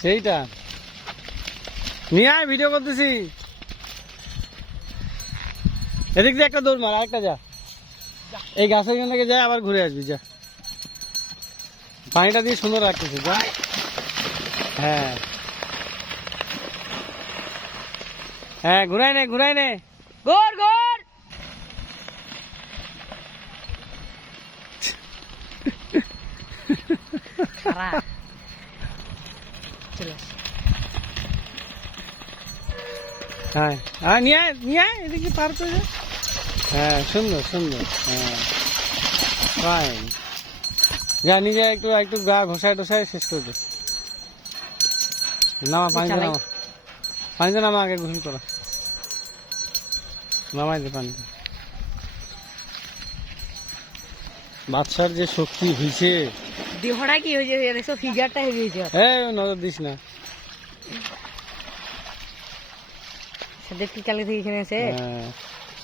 সেইটা নিয়ে আয়, ভিডিও করতেছি। এদিক দিয়ে একটা দৌড় মার, আরেকটা যা, এই গাছের এখান থেকে যা, আবার ঘুরে আসবি যা। পানিটা দিয়ে সুন্দর রাখতেছি যা। হ্যাঁ হ্যাঁ, ঘুরাই নে ঘুরাই নে, গোর গোর খারা চলে আস। হ্যাঁ হ্যাঁ, নিয়ে আয় নিয়ে আয়, এদিকে পার করে যা। হ্যাঁ সুন্দর সুন্দর, হ্যাঁ ফাইন। যা নিজে একটু একটু গা ঘষায় টসায় শেষ করে দে। নামা পানিতে নামা, পানিতে নামা, আগে গোসল করো, নামাই দে পানিতে। বাচ্চার যে শক্তি হয়েছে, দেহটা কি হয়েছে দেখছো, ফিগারটা হেভি হয়েছে। নজর দিস না। সাদেব কি কালকে থেকে এখানে আছে? হ্যাঁ